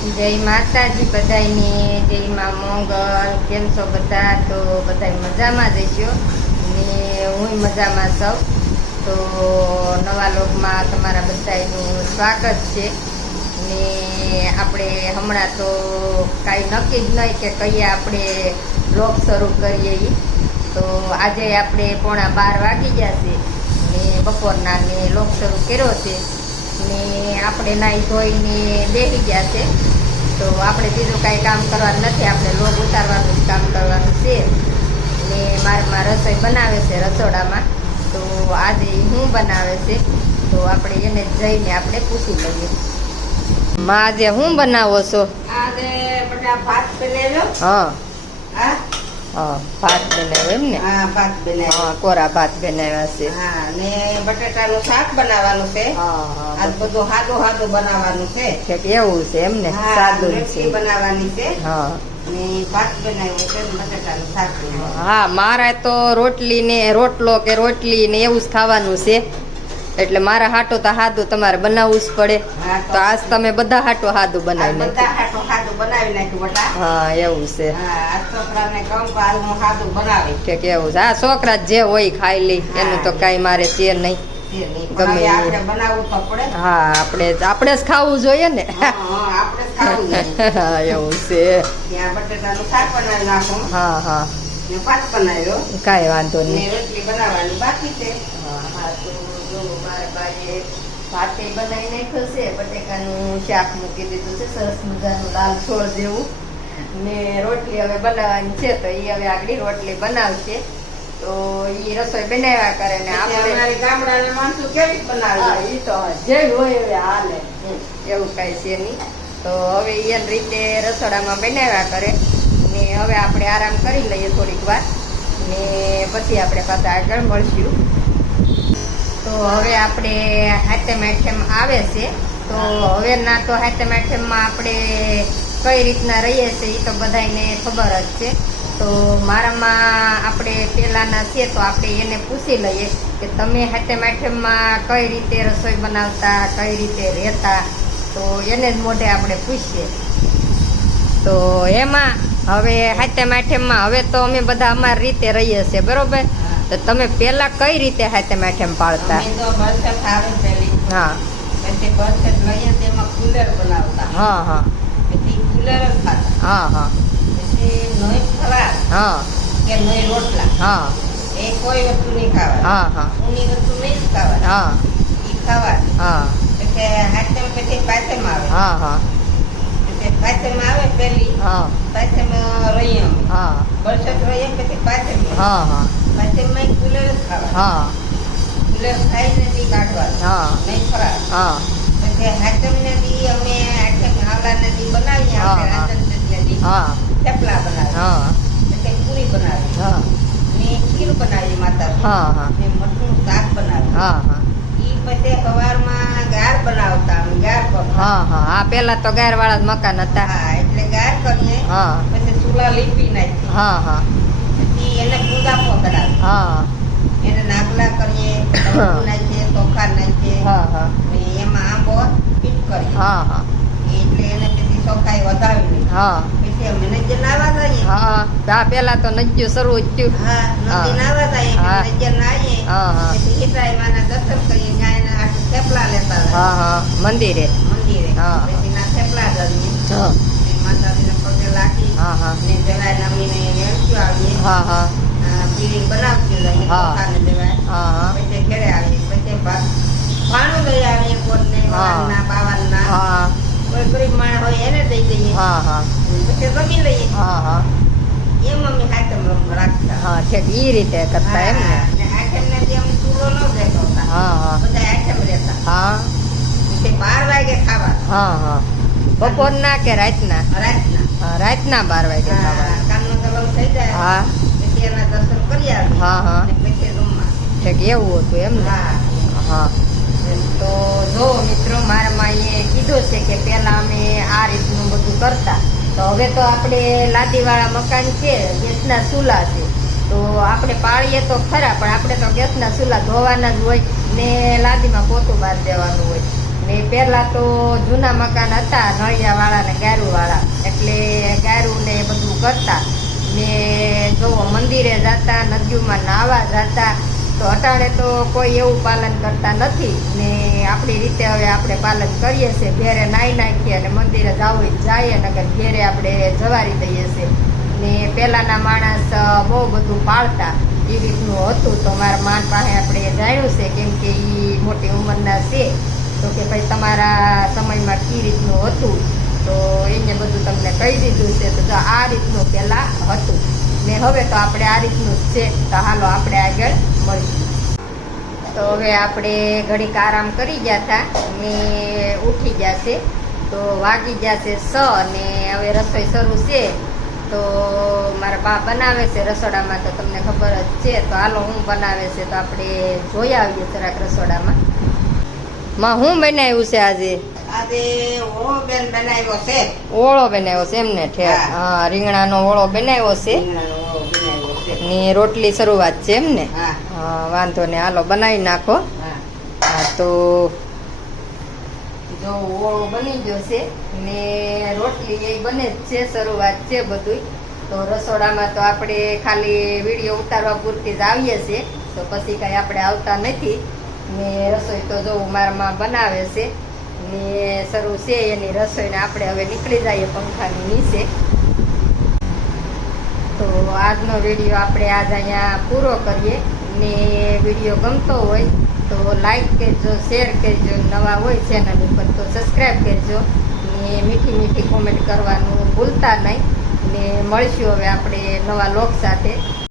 જય માતાજી બધાયની, જય માં મંગલ, કેમ છો બધા? તો બધા મજામાં જઈશો ને હું મજામાં સૌ. તો નવા લોકમાં તમારા બધાનું સ્વાગત છે. ને આપણે હમણાં તો કાંઈ નક્કી જ નહીં કે કહીએ આપણે લોક શરૂ કરીએ એ તો આજે આપણે પોણા બાર વાગી ગયા છે. ને બપોરના ને લોક શરૂ કર્યો છે. ને આપણે નાહી ધોઈને બેસી ગયા છે. તો આપણે બીજું કાંઈ કામ કરવાનું નથી આપણે લોગ ઉતારવાનું જ કામ કરવાનું છે. ને મારામાં રસોઈ બનાવે છે રસોડામાં. તો આજે હું બનાવે છે તો આપણે એને જઈને આપણે પૂછી લઈએ. માં આજે હું બનાવો છો? આજે બધા ભાત હા. હા? ભાત બનાવ્યો એમ ને? હા ભાત બનાવ્યો. હા કોરા ભાત બનાવ્યા છે. હા ને બટાટાનું શાક બનાવવાનું છે. હા હા બધું હાદું હાદું બનાવવાનું છે. કે એવું છે એમ ને? સાદું છે. બનાવવાની છે. હા. હા મારે તો રોટલી ને રોટલો કે રોટલી ને એવું જ ખાવાનું છે. એટલે મારા હાટું તો હાદું તમારે બનાવવું જ પડે. તો આજ તમે બધા હાટું હાદું બનાવી નાખ્યું. હા એવું છે. હા કે હું કેવું છે. આ છોકરા જે હોય ખાઈ લે એનું તો કાંઈ મારે છે નહીં. ગમે હા આપણે આપણે જ ખાવું જોઈએ ને. હા હા. હા એવું છે. હા હા. કાંઈ વાંધો નહીં. બાકી છે. હા, હા, તો જો મારા બાઈએ ભાતે બનાવી નાખ્યો છે બટેકાનું શાક મૂકી દીધું છે સરસ મજાનું લાલ છોડ જેવું. ને રોટલી હવે બનાવવાની છે તો એ હવે આગળ રોટલી બનાવશે. તો એ રસોઈ બનાવ્યા કરે ને આપણે ગામડાના માણસો કેવી રીતે બનાવે? એ તો જે હોય હવે હાલે. એવું કઈ છે નહીં. તો હવે એ રીતે રસોડામાં બનાવ્યા કરે. ને હવે આપણે આરામ કરી લઈએ થોડીક વાર. ને પછી આપણે પાછા આગળ મળશું. તો હવે આપણે હાથેમ આઠેમ આવે છે. તો હવે ના તો હાથેમ આઠેમમાં આપણે કઈ રીતના રહીએ છીએ એ તો બધાને ખબર જ છે. તો મારામાં આપણે પહેલાંના છે તો આપણે એને પૂછી લઈએ કે તમે હાથેમ આઠેમમાં કઈ રીતે રસોઈ બનાવતા, કઈ રીતે રહેતા? તો એને જ મોઢે આપણે પૂછીએ. તો એમાં હવે હાથેમ આઠેમમાં હવે તો અમે બધા અમારી રીતે રહીએ છીએ, બરોબર? તો તમે પેલા કઈ રીતે હાથે આઠેમ પાળતા હા. પછી બરસાત લઈએ તેમાં કુલર બનાવતા. હા હા. પછી કુલર જ ખાતા. હા હા. પછી નોય ફરાર હા. કે નોય રોટલા. હા. એ કોઈ વસ્તુ નહીં ખાવા હા હા. ઊની વસ્તુ નહીં ખાવા હા. એ ખાવા હા. એટલે હાથેમ પછી પાછમ આવે. હા હા. પછી પાછમ આવે પેલી હા. પાછમ રહીએ હા. બરસાત રહીએ પછી પાછમ હા હા. હા. હા. હા. હા, થેપલા બનાવી હા. પછી પૂરી બનાવી હા. ને ખીર બનાવી માતા હા હા. ને મઠનું શાક બનાવી હા હા. ઈ પછી સવારમાં ગાર બનાવતા ગાર હા હા. હા પેલા તો ગાર વાળા મકાન હતા. હા એટલે ગાર કરીએ. હા. પછી ચૂલા લીપી નાખી હા હા. એને પૂજા પકડાવીએ હા. એને નાગલા કરીએ નાખીએ ચોખા નાખીએ. હા હા. એમાં આંબો કરીએ. હા હા. એટલે એને પછી ચોખાઈ વધાવી હા. હા પેલા તો નજ્જુ શરૂ થયું. હા હા. હા હા. મંદિરે. મંદિરે. હા. હા. હા હા. હા હા આ બીડી બનાવતી જઈએ હા. ચોખાને જવાય હા હા પછી ઘરે આવીએ પછી ભા- ભાણું લઈ આવીએ કોઈને હા. વાળના બાવાના હા કોઈ ગરીબ માણસ હોય એને દઈ દઈએ હા હા પછી જમી લઈએ હા હા એમ અમે હાથમ રાખતા હા ઠીક ઈ રીતે કરતા એમ ને હા, ને આઠમને જે અમે ચૂલો ન દેખાતા હા હા બધા આઠમ રહેતા હા પછી બાર વાગે ખાવા હા હા બપોરના કે રાતના રાતના હા રાતના બાર વાગે હા, ખાવા કામનો તલમ થઈ જાય હા. પછી એના દર્શન કરી હા, હા. પછી રૂમમાં ઠીક એવું હતું એમ હા. હા. તો જો મિત્રો મારા માએ કીધું છે કે પહેલાં અમે આ રીતનું બધું કરતા. તો હવે તો આપણે લાદીવાળા મકાન છે ગેસના ચૂલા છે. તો આપણે પાળીએ તો ખરા પણ આપણે તો ગેસના ચૂલા ધોવાના જ હોય ને લાદીમાં પોતું બાર દેવાનું હોય. ને પહેલાં તો જૂના મકાન હતા નળિયાવાળા ને ગારુવાળા. એટલે ગારું ને બધું કરતા. ને જો મંદિરે જતા, નદીઓમાં નાહવા જતા, તો અટાણે તો કોઈ એવું પાલન કરતા નથી. ને આપણી રીતે હવે આપણે પાલન કરીએ છીએ. ઘેરે નાહી નાખીએ અને મંદિરે જવું જાય નગર ઘેરે આપણે જવારી દઈએ છીએ. ને પહેલાંના માણસ બહુ બધું પાળતા. એ રીતનું હતું. તો મારા માન પાસે આપણે જાણ્યું છે કેમ કે એ મોટી ઉંમરના છે. તો કે ભાઈ તમારા સમયમાં કઈ રીતનું હતું. તો એને બધું તમને કહી દીધું છે. તો આ રીતનું પહેલાં હવે તો આપણે આ રીતનું જ છે. તો હાલો આપણે આગળ મળીશું. તો હવે આપણે ઘડીક આરામ કરી ગયા હતા ને ઉઠી ગયા છે. તો વાગી ગયા છે સ અને હવે રસોઈ શરૂ છે. તો મારા બા બનાવે છે રસોડામાં તો તમને ખબર જ છે. તો હાલો હું બનાવે છે તો આપણે જોઈ આવીએ જરાક રસોડામાં. માં હું બનાવ્યું છે આજે? આજે ઓળો બનાવ્યો છે. એમને ઠેર. રીંગણાનો ઓળો બનાવ્યો છે રીંગણાનો ઓળો બનાવ્યો છે ને રોટલી શરૂઆત છે એમને હા. હા વાંધો ને હાલો બનાવી નાખો. હા. હા તો જો ઓળો બની ગયો છે ને રોટલી એ બને જ છે શરૂઆત છે બધું તો રસોડામાં તો આપણે ખાલી વીડિયો ઉતારવા પૂરતી જ આવીએ છીએ. તો પછી કાંઈ આપણે આવતા નથી. ને રસોઈ તો જો મારામાં બનાવે છે. ને શરૂ છે એની રસોઈને આપણે હવે નીકળી જઈએ પંખાની નીચે. તો આજનો વીડિયો આપણે આજ અહીંયા પૂરો કરીએ. ને વીડિયો ગમતો હોય તો લાઈક કરજો શેર કરજો, નવા હોય ચેનલ ઉપર તો સબસ્ક્રાઈબ કરજો. ને મીઠી મીઠી કોમેન્ટ કરવાનું ભૂલતા નહીં. ને મળશું હવે આપણે નવા લોક સાથે.